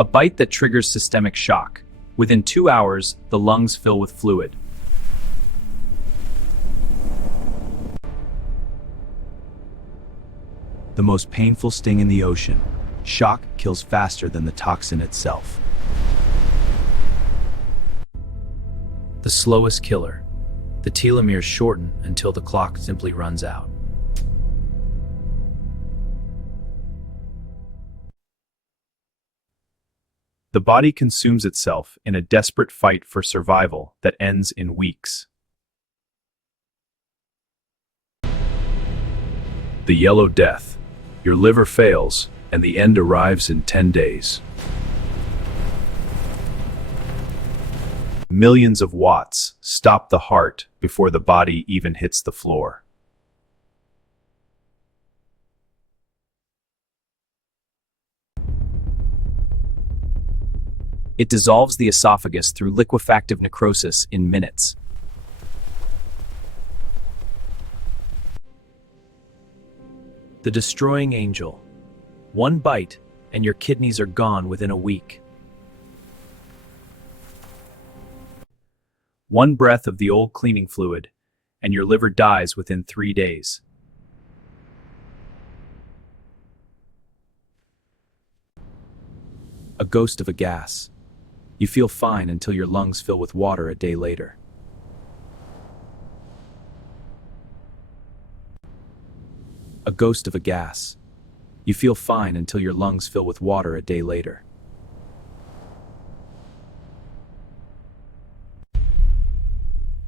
A bite that triggers systemic shock. Within 2 hours, the lungs fill with fluid. The most painful sting in the ocean. Shock kills faster than the toxin itself. The slowest killer. The telomeres shorten until the clock simply runs out. The body consumes itself in a desperate fight for survival that ends in weeks. The Yellow Death. Your liver fails, and the end arrives in 10 days. Millions of watts stop the heart before the body even hits the floor. It dissolves the esophagus through liquefactive necrosis in minutes. The Destroying Angel. One bite, and your kidneys are gone within a week. One breath of the old cleaning fluid, and your liver dies within 3 days. A ghost of a gas. You feel fine until your lungs fill with water a day later. A ghost of a gas. You feel fine until your lungs fill with water a day later.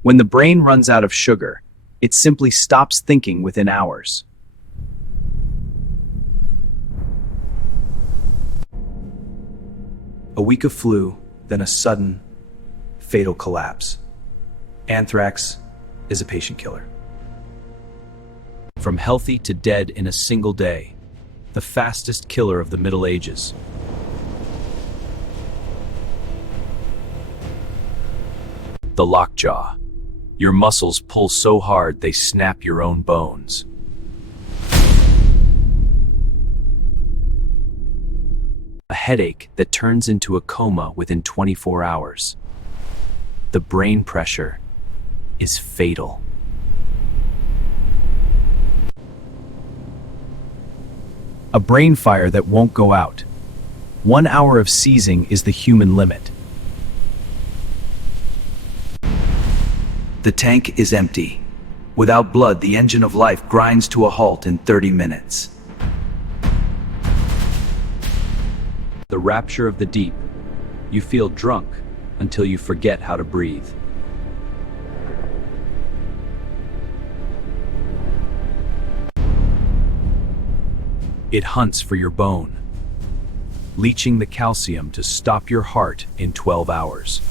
When the brain runs out of sugar, it simply stops thinking within hours. A week of flu, then a sudden, fatal collapse. Anthrax is a patient killer. From healthy to dead in a single day, the fastest killer of the Middle Ages. The lockjaw. Your muscles pull so hard they snap your own bones. A headache that turns into a coma within 24 hours. The brain pressure is fatal. A brain fire that won't go out. 1 hour of seizing is the human limit. The tank is empty. Without blood, the engine of life grinds to a halt in 30 minutes. The rapture of the deep. You feel drunk until you forget how to breathe. It hunts for your bone, leaching the calcium to stop your heart in 12 hours.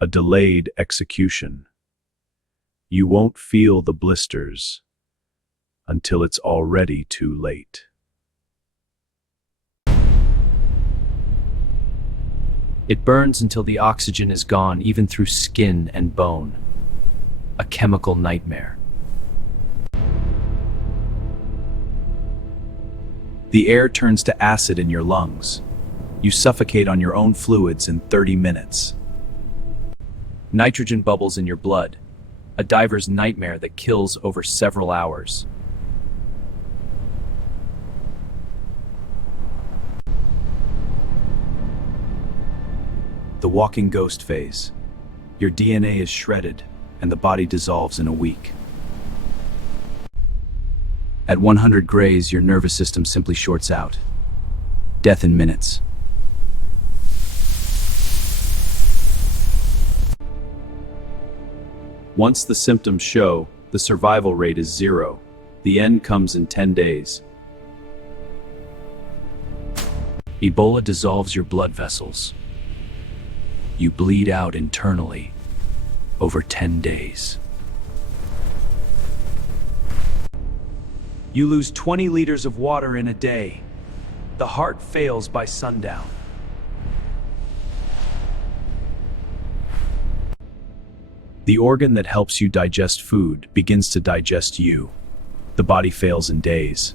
A delayed execution. You won't feel the blisters until it's already too late. It burns until the oxygen is gone, even through skin and bone. A chemical nightmare. The air turns to acid in your lungs. You suffocate on your own fluids in 30 minutes. Nitrogen bubbles in your blood. A diver's nightmare that kills over several hours. The walking ghost phase. Your DNA is shredded, and the body dissolves in a week. At 100 grays, your nervous system simply shorts out. Death in minutes. Once the symptoms show, the survival rate is 0. The end comes in 10 days. Ebola dissolves your blood vessels. You bleed out internally over 10 days. You lose 20 liters of water in a day. The heart fails by sundown. The organ that helps you digest food begins to digest you. The body fails in days.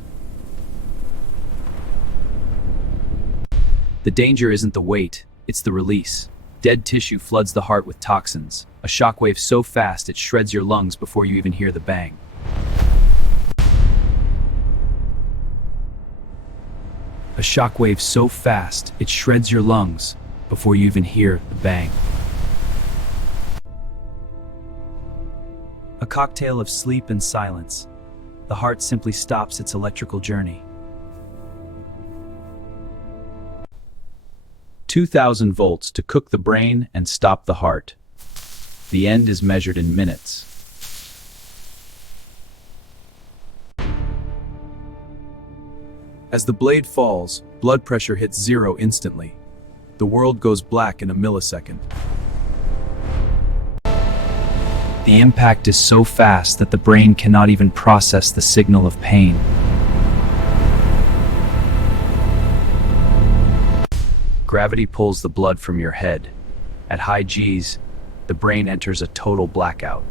The danger isn't the weight, it's the release. Dead tissue floods the heart with toxins, a shockwave so fast it shreds your lungs before you even hear the bang. A shockwave so fast it shreds your lungs before you even hear the bang. A cocktail of sleep and silence. The heart simply stops its electrical journey. 2,000 volts to cook the brain and stop the heart. The end is measured in minutes. As the blade falls, blood pressure hits zero instantly. The world goes black in a millisecond. The impact is so fast that the brain cannot even process the signal of pain. Gravity pulls the blood from your head. At high Gs, the brain enters a total blackout.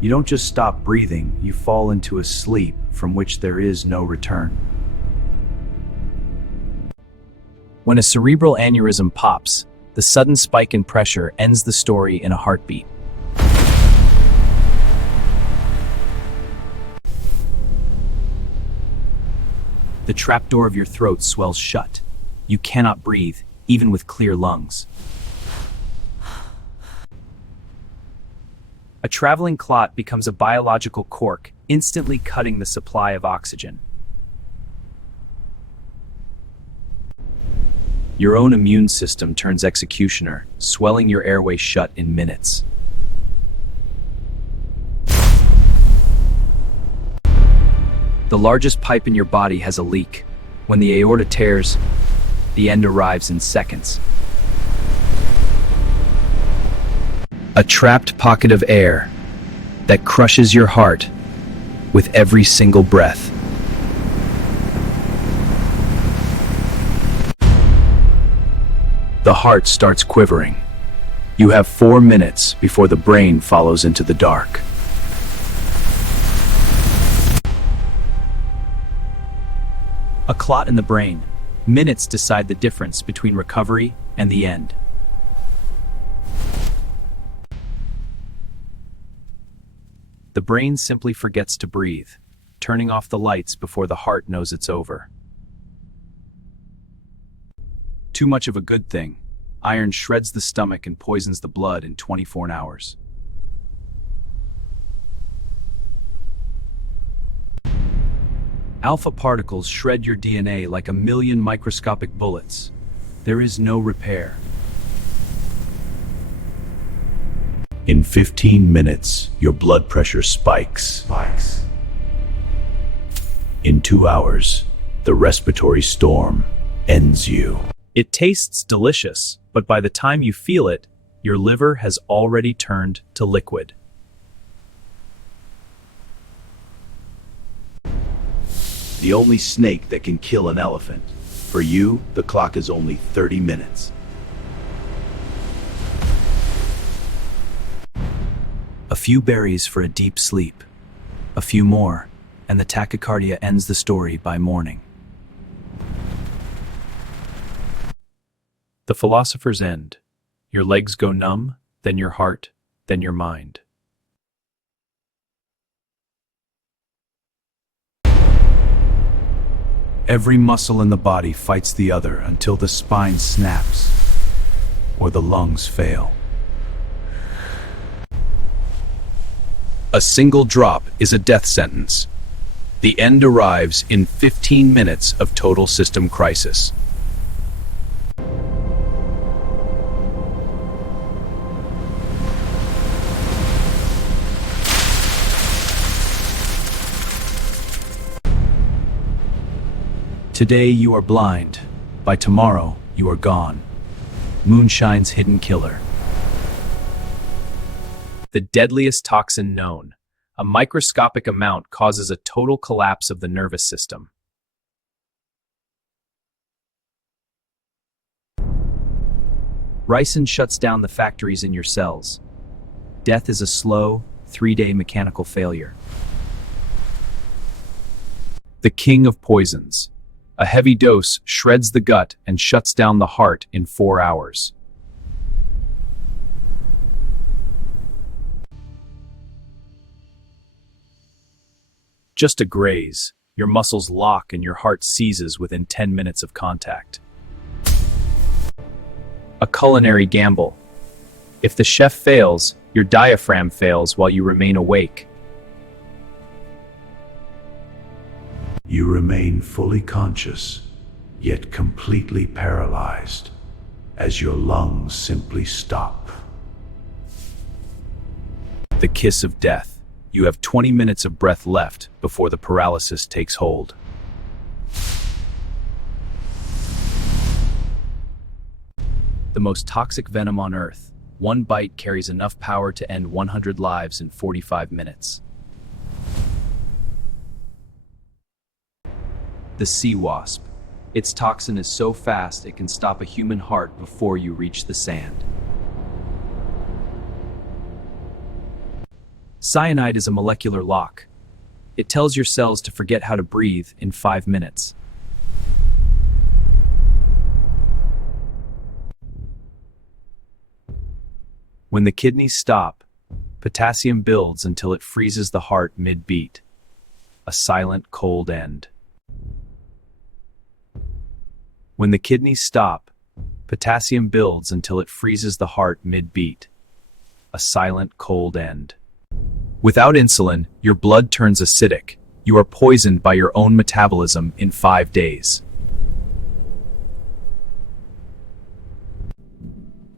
You don't just stop breathing, you fall into a sleep from which there is no return. When a cerebral aneurysm pops, the sudden spike in pressure ends the story in a heartbeat. The trapdoor of your throat swells shut. You cannot breathe, even with clear lungs. A traveling clot becomes a biological cork, instantly cutting the supply of oxygen. Your own immune system turns executioner, swelling your airway shut in minutes. The largest pipe in your body has a leak. When the aorta tears, the end arrives in seconds. A trapped pocket of air that crushes your heart with every single breath. The heart starts quivering. You have 4 minutes before the brain follows into the dark. A clot in the brain. Minutes decide the difference between recovery and the end. The brain simply forgets to breathe, turning off the lights before the heart knows it's over. Too much of a good thing. Iron shreds the stomach and poisons the blood in 24 hours. Alpha particles shred your DNA like a million microscopic bullets. There is no repair. In 15 minutes, your blood pressure spikes. In 2 hours, the respiratory storm ends you. It tastes delicious, but by the time you feel it, your liver has already turned to liquid. The only snake that can kill an elephant. For you, the clock is only 30 minutes. A few berries for a deep sleep. A few more, and the tachycardia ends the story by morning. The philosopher's end. Your legs go numb, then your heart, then your mind. Every muscle in the body fights the other until the spine snaps or the lungs fail. A single drop is a death sentence. The end arrives in 15 minutes of total system crisis. Today you are blind. By tomorrow you are gone. Moonshine's hidden killer. The deadliest toxin known. A microscopic amount causes a total collapse of the nervous system. Ricin shuts down the factories in your cells. Death is a slow, 3-day mechanical failure. The king of poisons. A heavy dose shreds the gut and shuts down the heart in 4 hours. Just a graze. Your muscles lock and your heart seizes within 10 minutes of contact. A culinary gamble. If the chef fails, your diaphragm fails while you remain awake. You remain fully conscious, yet completely paralyzed, as your lungs simply stop. The kiss of death. You have 20 minutes of breath left before the paralysis takes hold. The most toxic venom on Earth. One bite carries enough power to end 100 lives in 45 minutes. The sea wasp. Its toxin is so fast it can stop a human heart before you reach the sand. Cyanide is a molecular lock. It tells your cells to forget how to breathe in 5 minutes. When the kidneys stop, potassium builds until it freezes the heart mid-beat. A silent, cold end. When the kidneys stop, potassium builds until it freezes the heart mid-beat. A silent, cold end. Without insulin, your blood turns acidic. You are poisoned by your own metabolism in 5 days.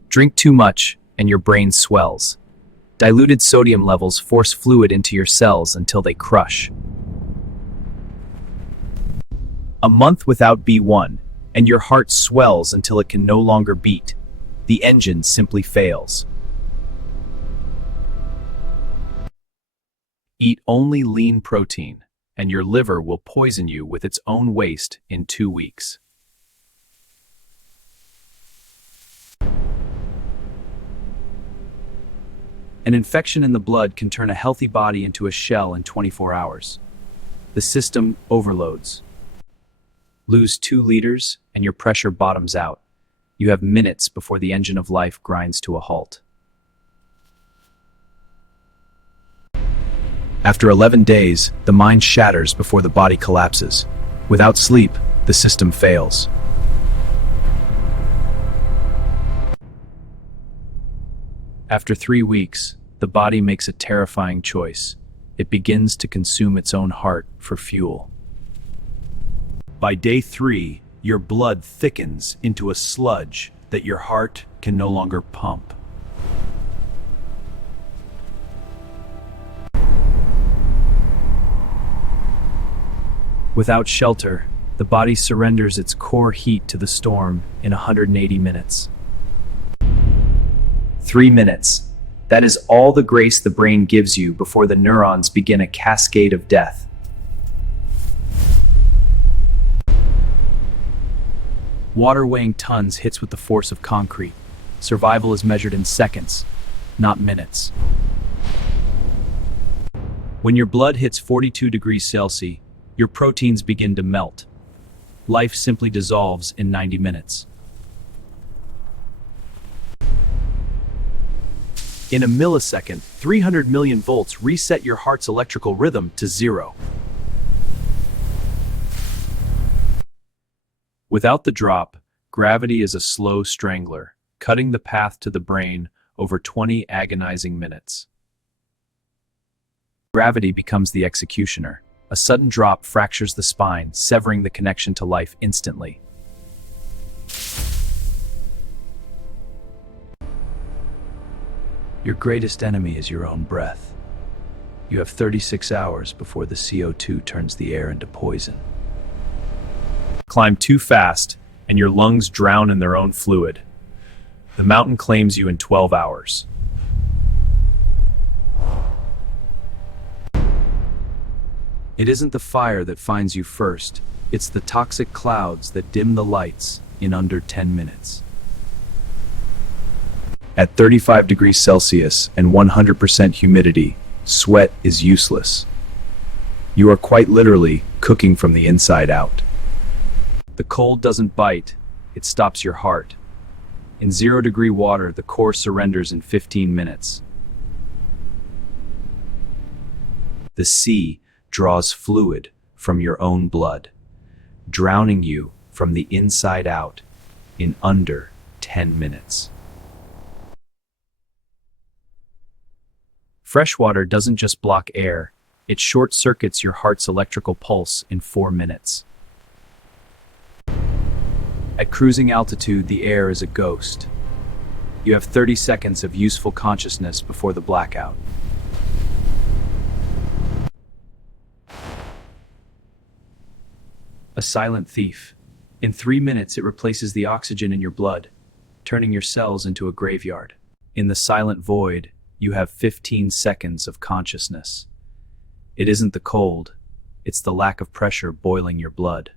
Drink too much, and your brain swells. Diluted sodium levels force fluid into your cells until they crush. A month without B1, and your heart swells until it can no longer beat. The engine simply fails. Eat only lean protein, and your liver will poison you with its own waste in 2 weeks. An infection in the blood can turn a healthy body into a shell in 24 hours. The system overloads. Lose 2 liters, and your pressure bottoms out. You have minutes before the engine of life grinds to a halt. After 11 days, the mind shatters before the body collapses. Without sleep, the system fails. After 3 weeks, the body makes a terrifying choice. It begins to consume its own heart for fuel. By day 3, your blood thickens into a sludge that your heart can no longer pump. Without shelter, the body surrenders its core heat to the storm in 180 minutes. 3 minutes. That is all the grace the brain gives you before the neurons begin a cascade of death. Water weighing tons hits with the force of concrete. Survival is measured in seconds, not minutes. When your blood hits 42 degrees Celsius, your proteins begin to melt. Life simply dissolves in 90 minutes. In a millisecond, 300 million volts reset your heart's electrical rhythm to 0. Without the drop, gravity is a slow strangler, cutting the path to the brain over 20 agonizing minutes. Gravity becomes the executioner. A sudden drop fractures the spine, severing the connection to life instantly. Your greatest enemy is your own breath. You have 36 hours before the CO2 turns the air into poison. Climb too fast, and your lungs drown in their own fluid. The mountain claims you in 12 hours. It isn't the fire that finds you first, it's the toxic clouds that dim the lights in under 10 minutes. At 35 degrees Celsius and 100% humidity, sweat is useless. You are quite literally cooking from the inside out. The cold doesn't bite, it stops your heart. In 0-degree water, the core surrenders in 15 minutes. The sea draws fluid from your own blood, drowning you from the inside out in under 10 minutes. Fresh water doesn't just block air, it short-circuits your heart's electrical pulse in 4 minutes. At cruising altitude, the air is a ghost. You have 30 seconds of useful consciousness before the blackout. A silent thief. In 3 minutes, it replaces the oxygen in your blood, turning your cells into a graveyard. In the silent void, you have 15 seconds of consciousness. It isn't the cold, it's the lack of pressure boiling your blood.